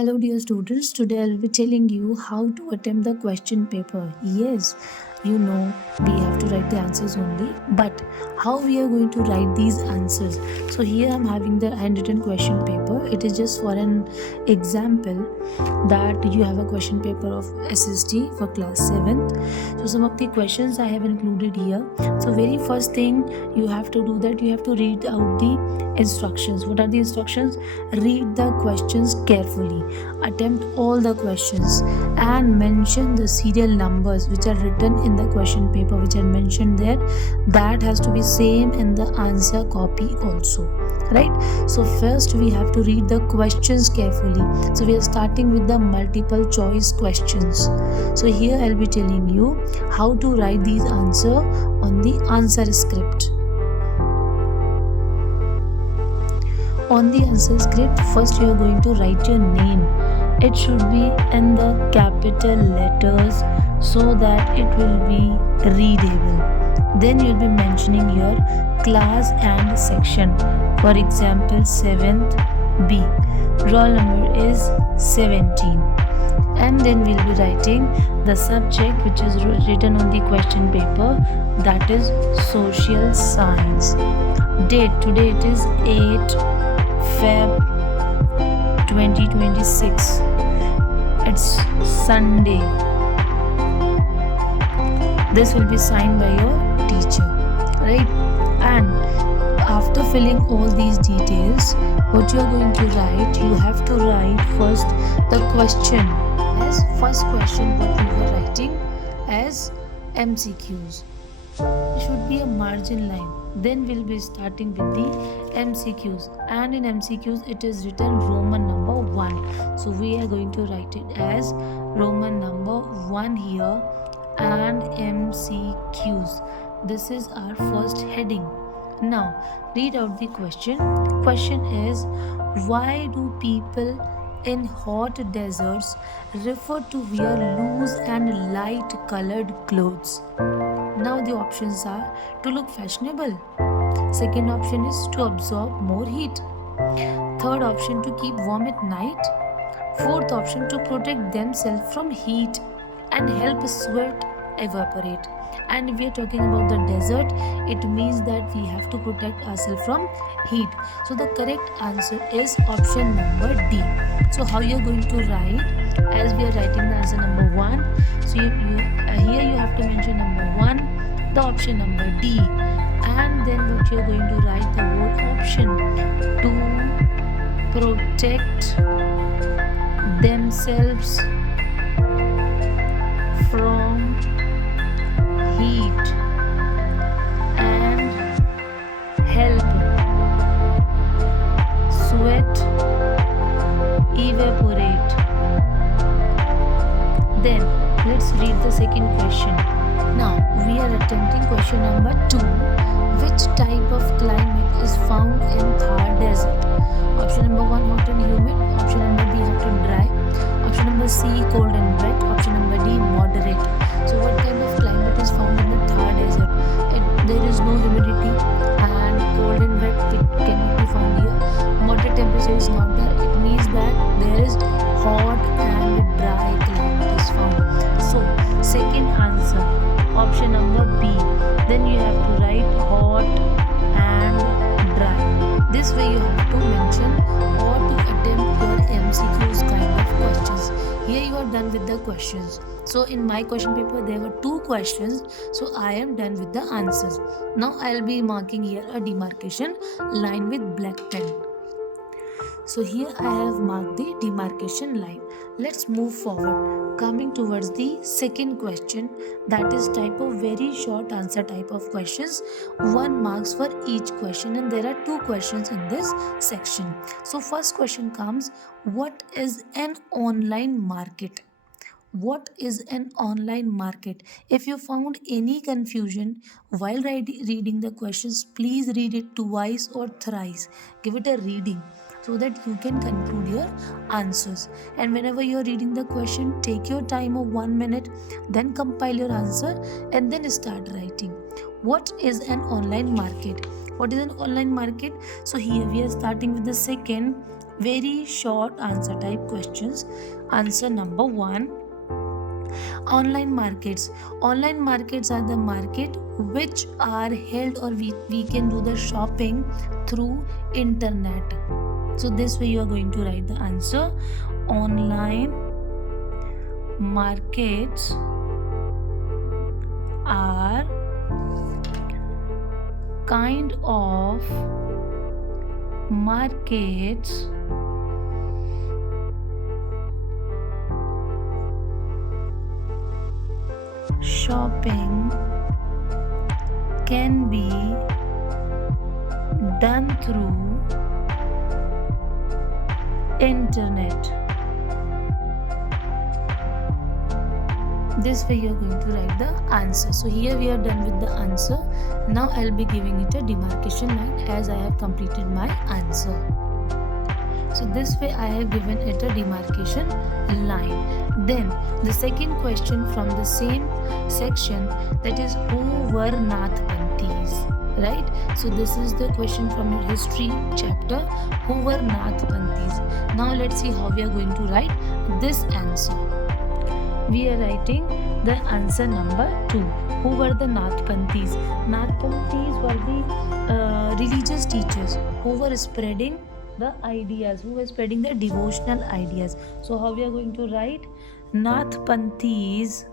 Hello dear students, today I'll be telling you how to attempt the question paper. Yes, you know we have to write the answers only, but how we are going to write these answers. So here I'm having the handwritten question paper. It is just for an example that you have a question paper of SST for class 7th. So some of the questions I have included here. So very first thing you have to do that you have to read out the instructions. What are the instructions? Read the questions carefully, attempt all the questions and mention the serial numbers which are written in the question paper which are mentioned there. That has to be same in the answer copy also, right? So first we have to read the questions carefully. So we are starting with the multiple choice questions. So here I'll be telling you how to write these answer on the answer script. On the answer script, first you are going to write your name. It should be in the capital letters so that it will be readable. Then you'll be mentioning your class and section. For example, 7th B. Roll number is 17. And then we'll be writing the subject which is written on the question paper, that is social science. Date, today it is 8 Feb 2026. It's Sunday. This will be signed by your teacher, right? And after filling all these details, what you are going to write, you have to write first the question. As first question, what we were writing as MCQs. It should be a margin line. Then we'll be starting with the MCQs, and in MCQs it is written Roman number 1. So we are going to write it as Roman number 1 here and MCQs. This is our first heading. Now read out the question. Question is, why do people in hot deserts refer to wear loose and light colored clothes? Now the options are to look fashionable. Second option is to absorb more heat. Third option to keep warm at night. Fourth option to protect themselves from heat and help sweat evaporate. And if we are talking about the desert, it means that we have to protect ourselves from heat. So the correct answer is option number D. So how you are going to write, as we are writing the answer number 1, so here you have to mention number 1, the option number D, and then what you are going to write the whole option, to protect themselves from heat and help sweat evaporate. Then let's read the second question. Now we are attempting question number 2. Which type of climate is found in Thar desert? Option number 1, hot and humid. Option number B, hot and dry. Option number C, cold and wet. Option number D, moderate. So what kind of climate is found in the Thar desert? There is no humidity, and cold and wet it cannot be found here. Moderate temperature is not there. It means that there is hot and dry climate is found. So second answer, option number B. Then you have to write hot and dry. This way you have to mention or to attempt your MCQs kind of questions. Here you are done with the questions. So in my question paper there were 2 questions, so I am done with the answers. Now I'll be marking here a demarcation line with black pen. So here I have marked the demarcation line. Let's move forward. Coming towards the second question, that is type of very short answer type of questions. 1 marks for each question, and there are 2 questions in this section. So first question comes, what is an online market? What is an online market? If you found any confusion while reading the questions, please read it twice or thrice. Give it a reading so that you can conclude your answers. And whenever you are reading the question, take your time of 1 minute, then compile your answer and then start writing. What is an online market? What is an online market? So here we are starting with the second very short answer type questions. Answer number 1. Online markets. Online markets are the market which are held, or we can do the shopping through internet. So this way you are going to write the answer. Online markets are kind of markets shopping can be done through internet. This way you are going to write the answer. So here we are done with the answer. Now I'll be giving it a demarcation line as I have completed my answer. So this way I have given it a demarcation line. Then the second question from the same section, that is, who were Nathpanthis? Right? So this is the question from your history chapter. Who were Nathpanthis? Now let's see how we are going to write this answer. We are writing the answer number 2. Who were the Nathpanthis? Nathpanthis were the religious teachers who were spreading the ideas, who were spreading the devotional ideas. So how we are going to write? Nathpanthis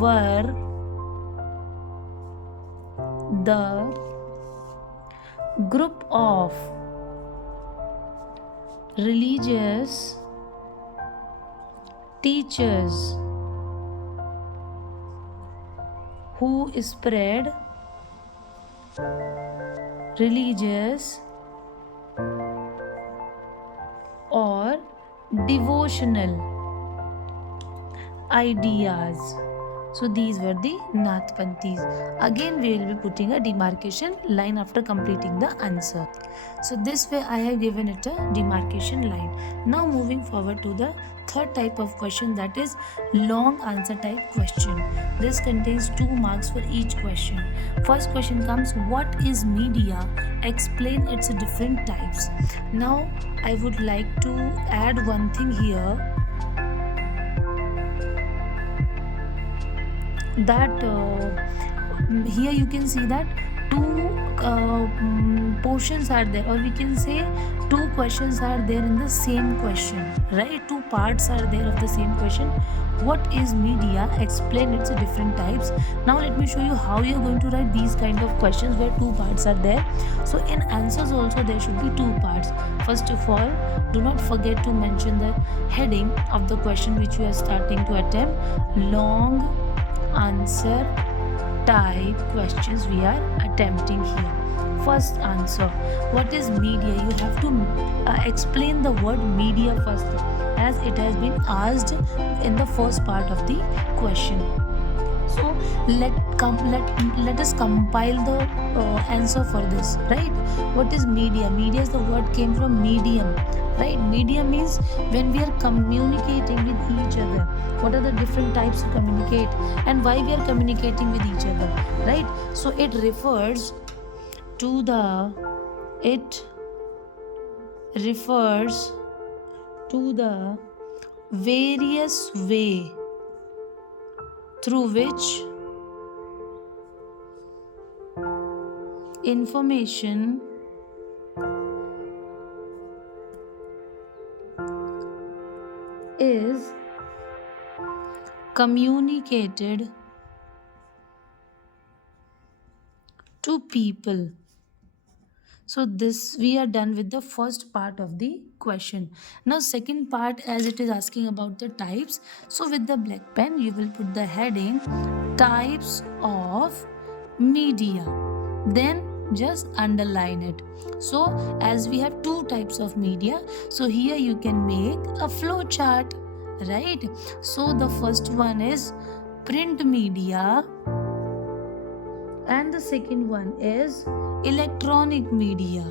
were the group of religious teachers who spread religious or devotional ideas. So these were the Nathpanthis. Again we will be putting a demarcation line after completing the answer. So this way I have given it a demarcation line. Now moving forward to the third type of question, that is long answer type question. This contains 2 marks for each question. First question comes, what is media? Explain its different types. Now I would like to add one thing here, that here you can see that 2 portions are there, or we can say 2 questions are there in the same question, right? 2 parts are there of the same question. What is media? Explain its different types. Now let me show you how you are going to write these kind of questions where 2 parts are there. So in answers also there should be 2 parts. First of all, do not forget to mention the heading of the question which you are starting to attempt. Long answer type questions we are attempting here. First answer, what is media? You have to explain the word media first, as it has been asked in the first part of the question. So let us compile the answer for this, right? What is media? Media is the word came from medium, right? Medium means when we are communicating with each other. What are the different types to communicate and why we are communicating with each other, right? So it refers to the various way through which information is communicated to people. So this we are done with the first part of the question. Now second part, as it is asking about the types, so with the black pen you will put the heading types of media, then just underline it. So as we have 2 types of media, so here you can make a flow chart, right? So the first one is print media and the second one is electronic media.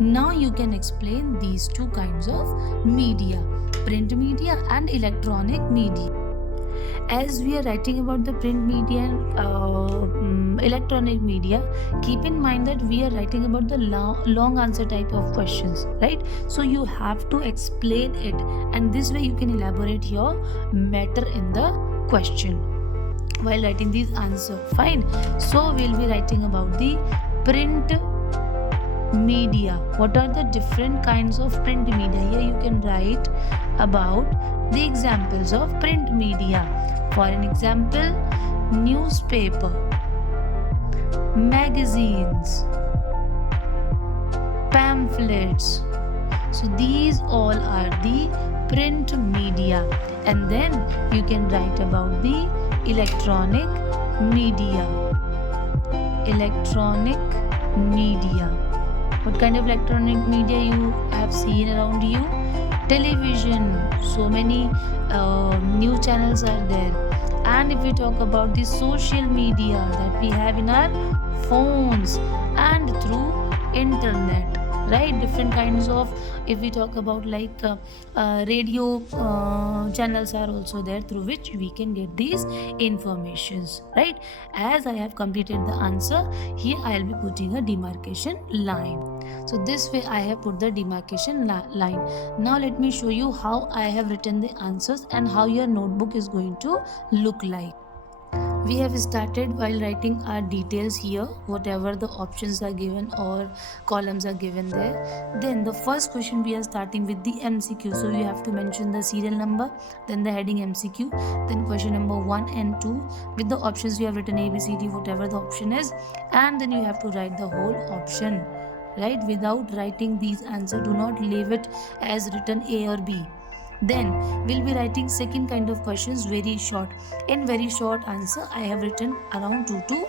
Now you can explain these 2 kinds of media, print media and electronic media. As we are writing about the print media and electronic media, keep in mind that we are writing about the long answer type of questions, right? So you have to explain it, and this way you can elaborate your matter in the question while writing these answer. Fine. So we'll be writing about the print media. What are the different kinds of print media? Here you can write about the examples of print media. For an example, newspaper, magazines, pamphlets. So these all are the print media. And then you can write about the electronic media. Electronic media. What kind of electronic media you have seen around you? Television. So many news channels are there. And if we talk about the social media that we have in our phones and through internet, right? Different kinds of, if we talk about like radio channels are also there through which we can get these informations, right? As I have completed the answer, here I will be putting a demarcation line. So this way I have put the demarcation line. Now let me show you how I have written the answers and how your notebook is going to look like. We have started while writing our details here, whatever the options are given or columns are given there. Then the first question we are starting with the MCQ. So you have to mention the serial number, then the heading MCQ, then question number 1 and 2 with the options we have written A, B, C, D, whatever the option is, and then you have to write the whole option, right? Without writing these answers, do not leave it as written A or B. Then we'll be writing second kind of questions, very short. In very short answer, I have written around 2 to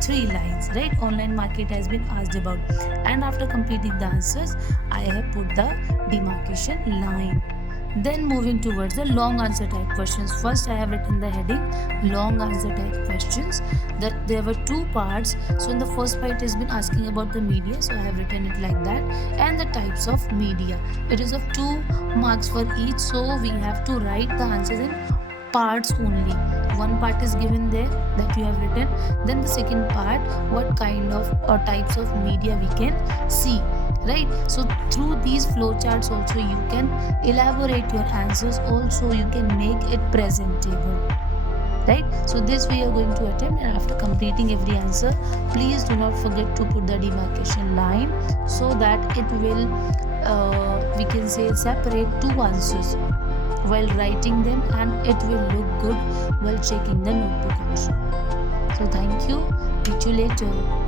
3 lines, right? Online market has been asked about, and after completing the answers, I have put the demarcation line. Then moving towards the long answer type questions. First I have written the heading long answer type questions, that there were 2 parts. So in the first part it has been asking about the media, so I have written it like that, and the types of media. It is of 2 marks for each, so we have to write the answers in parts only. One part is given there that you have written, then the second part, what kind of or types of media we can see, right? So through these flowcharts also you can elaborate your answers, also you can make it presentable, right? So this way you are going to attempt, and after completing every answer, please do not forget to put the demarcation line so that it will we can say separate 2 answers while writing them, and it will look good while checking the notebook also. So thank you. Meet you later.